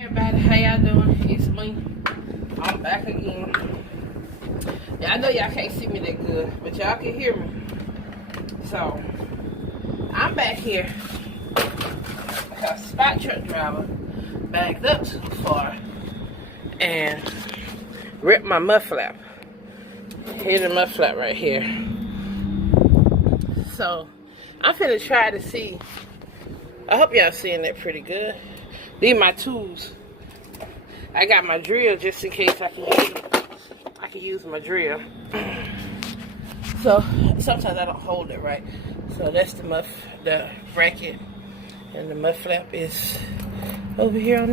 Everybody, how y'all doing? It's me. I'm back again. Yeah, I know y'all can't see me that good, but y'all can hear me. So, I'm back here because spot truck driver backed up too far and ripped my mud flap. Here's the mud flap right here. So, I'm finna try to see. I hope y'all seeing that pretty good. These are my tools. I got my drill just in case I can use my drill. So sometimes I don't hold it right. So that's the bracket, and the mud flap is over here on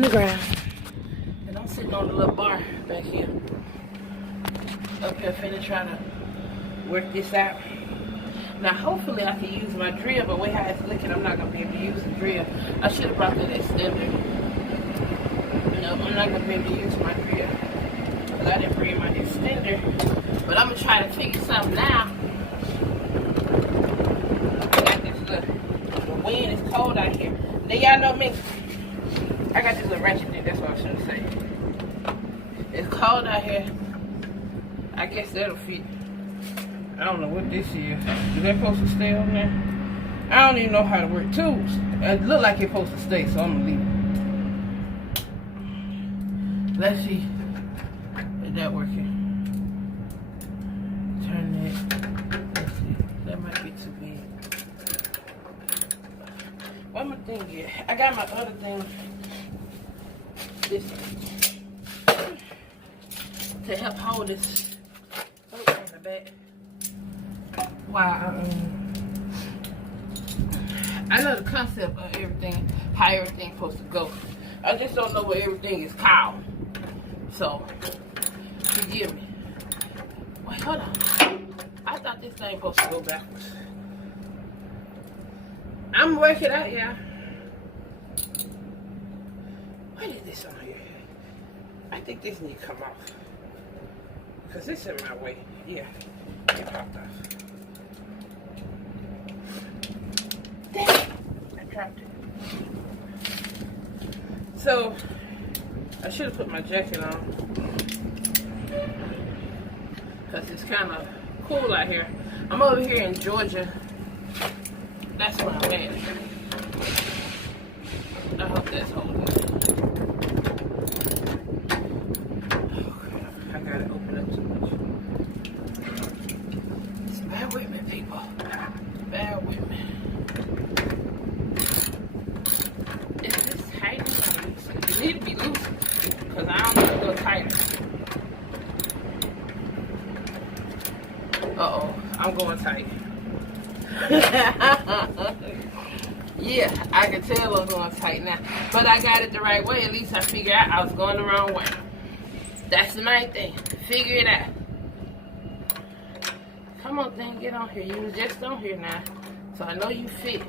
the ground. And I'm sitting on the little bar back here. Up here finna try to work this out. Now, hopefully I can use my drill, but the way how it's looking, I'm not going to be able to use the drill. I should have brought that extender. No, I'm not going to be able to use my drill because I didn't bring my extender. But I'm going to try to figure something out. I got this little, the wind is cold out here. Now, y'all know me. I got this little ratchet thing, that's what I should say. It's cold out here. I guess that'll fit. I don't know what this is. Is that supposed to stay on there? I don't even know how to work tools. It look like it's supposed to stay, so I'm gonna leave it. Let's see. Is that working? Turn that. Let's see. That might be too big. What my thing is? I got my other thing. This to help hold this. Oh, on the back. Wow, I know the concept of everything, how everything's supposed to go. I just don't know where everything is called. So, forgive me. Wait, hold on. I thought this thing supposed to go backwards. I'm working out, yeah. What is this on here? I think this needs to come off. Because it's in my way. Yeah, it popped off. I dropped it. So, I should have put my jacket on. Because it's kind of cool out here. I'm over here in Georgia. That's where I'm at. I hope that's holding. Oh, crap. I got to open up too much. Just bear with me, people. Bear with me. It need to be loose because I don't want to go tighter. Uh-oh, I'm going tight. Yeah, I can tell I'm going tight now. But I got it the right way. At least I figured out I was going the wrong way. That's the main thing. Figure it out. Come on, thing, get on here. You was just on here now. So I know you fit.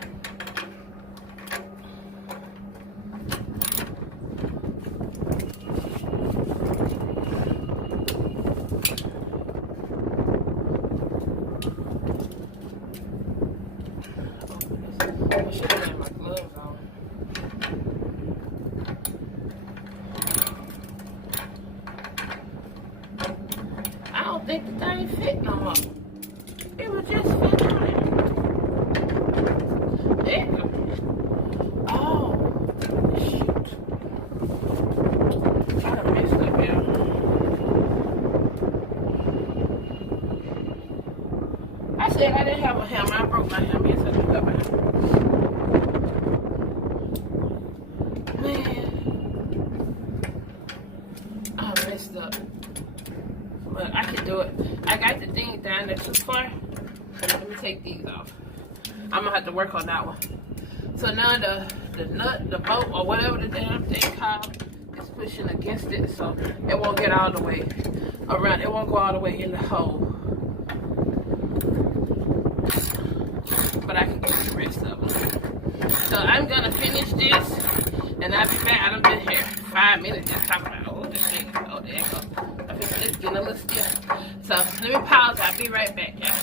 I should have had my gloves on. I don't think the thing fit no more. It was just fit on it. There you go. Oh, shoot. I done messed up here. I said I didn't have a hammer. I broke my hammer. Yes, I do got my hammer. Man, I messed up. But I can do it. I got the thing down there too far. Let me take these off. I'm gonna have to work on that one. So now the nut, the bolt, or whatever the damn thing called, is pushing against it, so it won't get all the way around. It won't go all the way in the hole. But I can get the rest of them. So I'm gonna finish this, and I'll be back. I've been here 5 minutes just talking about, oh, this thing, oh, there it goes. I think it's getting a little stiff. So let me pause. I'll be right back, y'all.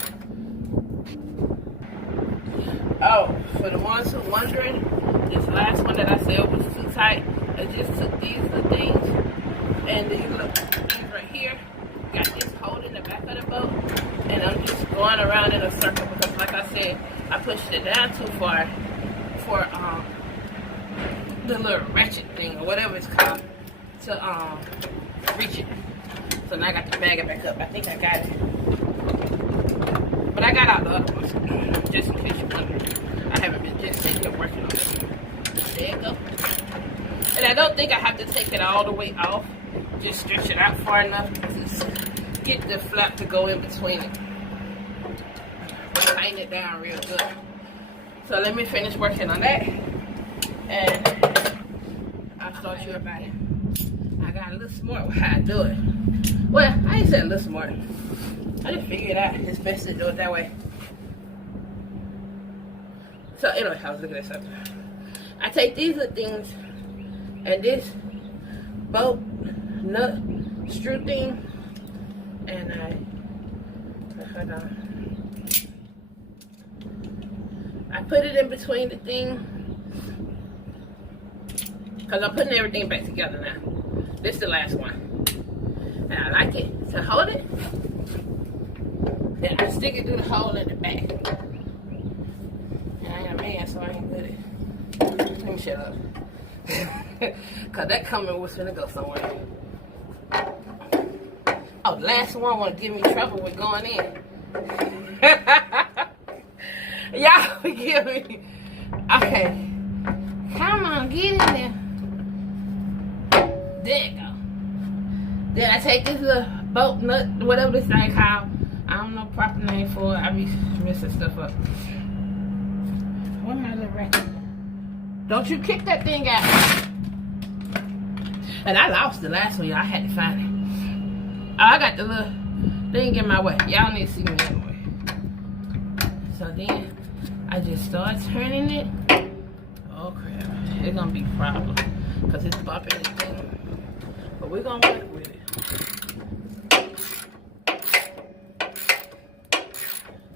Oh, for the ones who are wondering, this last one that I said was too tight, I just took these little things, and these right here, got this hole in the back of the boat, and I'm just going around in a circle because, like I said, I pushed it down too far for the little ratchet thing or whatever it's called to reach it. So now I got to bag it back up. I think I got it, but I got out the other ones just in case you wonder. I haven't been just sitting here working on it. There you go. And I don't think I have to take it all the way off. Just stretch it out far enough to get the flap to go in between it. But tighten it down real good. So let me finish working on that, and I'll start you about it. I got a little smart with how I do it. Well, I ain't said a little smart. I just figured it out. It's best to do it that way. So anyway, I was looking at something. I take these little things and this bolt nut screw thing, and hold on. I put it in between the thing because I'm putting everything back together now. This is the last one, and I like it to hold it. Then I stick it through the hole in the back. And I ain't a man, so I ain't good at it. Let me shut up. Cause that coming was finna go somewhere. Oh, the last one wanna give me trouble with going in. Y'all forgive me. Okay. Come on, get in there. There you go. Then I take this little bolt nut, whatever this thing called. I don't know proper name for it. I be messing stuff up. Where my little record? Don't you kick that thing out. And I lost the last one, y'all. I had to find it. Oh, I got the little thing in my way. Y'all need to see me anyway. So then I just start turning it. Oh crap. It's gonna be a problem because it's bumping this thing. But we're gonna work with it.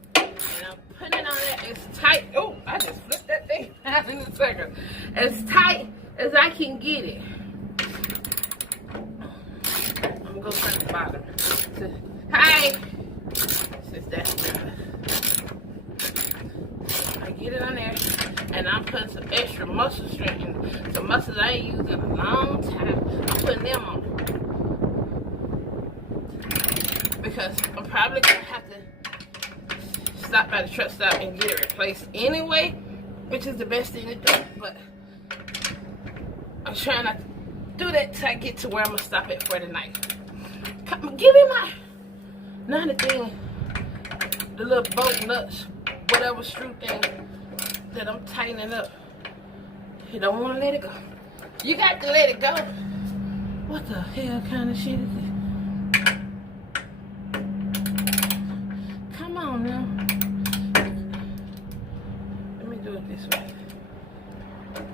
And I'm putting it on there. It's tight. Oh, I just flipped that thing out in a second. As tight as I can get it. I'm gonna go from the bottom. Hi! Since that's good. I get it on there, and I'm putting some extra muscle strength in. Some muscles I ain't used in a long time. I'm putting them on. Because I'm probably gonna have to stop by the truck stop and get it replaced anyway, which is the best thing to do. But I'm trying not to do that till I get to where I'm gonna stop at for the night. Come, give me my the thing, the little bolt nuts, whatever screw thing that I'm tightening up. You don't want to let it go. You got to let it go. What the hell kind of shit is this? Come on now. Let me do it this way.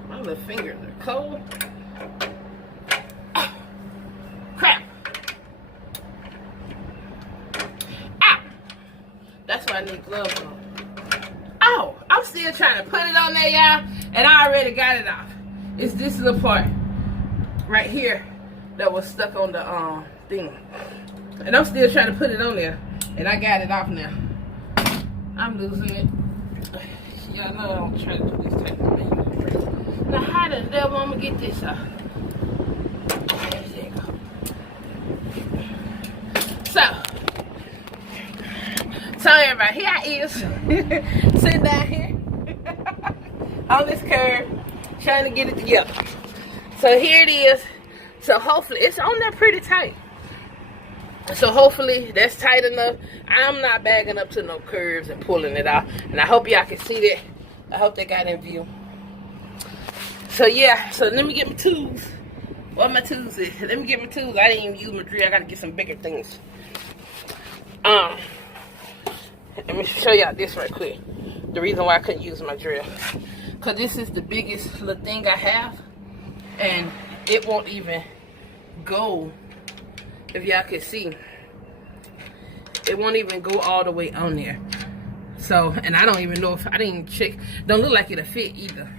My little fingers are cold. Oh, crap. Ow. That's why I need gloves on. Oh, I'm still trying to put it on there, y'all, and I already got it off. It's this little part right here that was stuck on the thing, and I'm still trying to put it on there, and I got it off now. I'm losing it. Y'all know I don't try to do this type of thing. Now, how the devil I'm gonna get this off? There you go. So everybody, here I is, sitting down here on this curb, trying to get it together. So here it is. So hopefully, it's on there pretty tight. So hopefully that's tight enough. I'm not bagging up to no curves and pulling it out. And I hope y'all can see that. I hope they got in view. So yeah, so let me get my tools. What my tools is. Let me get my tools. I didn't even use my drill. I gotta get some bigger things. Let me show y'all this right quick. The reason why I couldn't use my drill. Because this is the biggest little thing I have. And it won't even go, if y'all can see. It won't even go all the way on there. So, and I don't even know if, I didn't even check. Don't look like it'll fit either.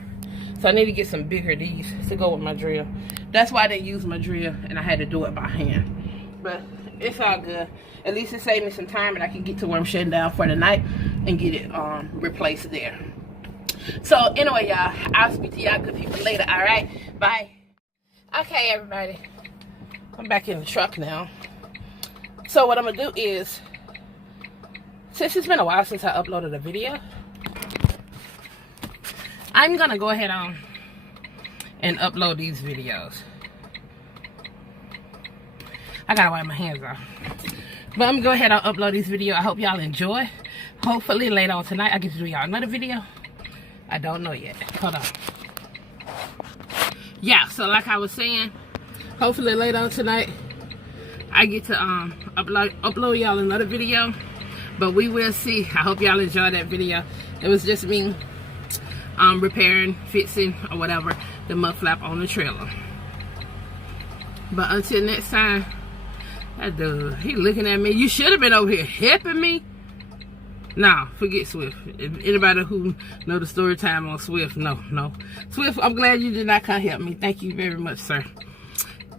So So I need to get some bigger these to go with my drill. That's why I didn't use my drill and I had to do it by hand. But it's all good. At least it saved me some time and I can get to where I'm shutting down for the night and get it replaced there. So anyway, y'all, I'll speak to y'all good people later. All right, bye. Okay, everybody, I'm back in the truck now. So what I'm gonna do is, since it's been a while since I uploaded a video, I'm gonna go ahead on and upload these videos. I gotta wipe my hands off. But I'm gonna go ahead and upload this video. I hope y'all enjoy. Hopefully later on tonight I get to do y'all another video. I don't know yet. Hold on. Yeah, so like I was saying, hopefully later on tonight I get to upload y'all another video. But we will see. I hope y'all enjoyed that video. It was just me repairing, fixing, or whatever, the mud flap on the trailer. But until next time, that dude, he looking at me. You should have been over here helping me. Nah, forget Swift. If anybody who know the story time on Swift, no. Swift, I'm glad you did not come help me. Thank you very much, sir.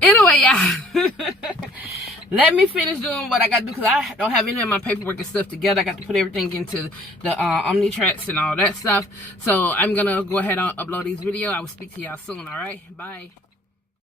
Anyway, y'all, let me finish doing what I got to do because I don't have any of my paperwork and stuff together. I got to put everything into the Omnitrax and all that stuff. So I'm going to go ahead and upload these videos. I will speak to y'all soon, all right? Bye.